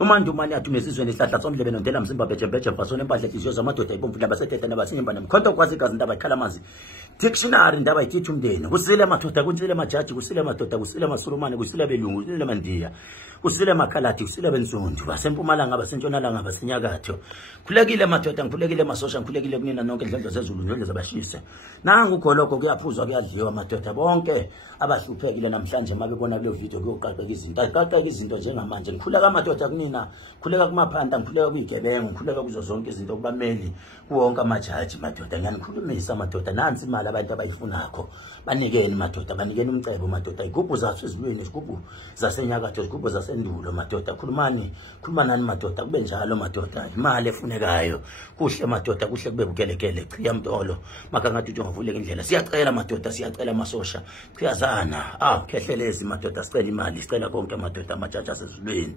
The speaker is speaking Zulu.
umandumane athu ngesizweni isihlahla somdlebe nondela mzimba bejebheje mfasone empahla inhliziyo zamadoda ibomvu indaba sethethe nabasinimba nemkhonto kwazi igazi indaba ikhala amazi dictionary indaba ikithi umndeni kusile madoda kunsile majaji kusile madoda kusile masulumane kusile belungu kusile mandiya kusile makhalati kusile bensonto basempumalanga basentshonalanga basenyakatho khulekile madoda ngikhulekile masosha ngikhulekile kunina nonke indlela zezulu ndlela zabashise nangu goloko kuyaphuzwa kuyadliwa madoda bonke abahluphekile namhlanje mabebona le video kuyoqaqeka izinto aqaqeka izinto njengamanje ngikhuleka madoda kunina khuleka kumaphanda ngikhuleka kuyigebengu ngikhuleka kuzo zonke izinto kubameli kuwonke amajaji madoda ngiyanikhulumisa madoda nansi imali abantu abayifunakho banikeni madoda banikeni umcebo madoda igubhu zathu ezilweni izigubhu zasenyakatho izigubhu zasendulo madoda khulumanani madoda kube njalo madoda imali efunekayo kuhle madoda kuhle kube bukelekele chiya mtolo makangathi ungavuleka indlela siyacela madoda siyacela amasosha chiyazana khehlelezi madoda sicela imali sicela konke madoda amajaji asezulweni.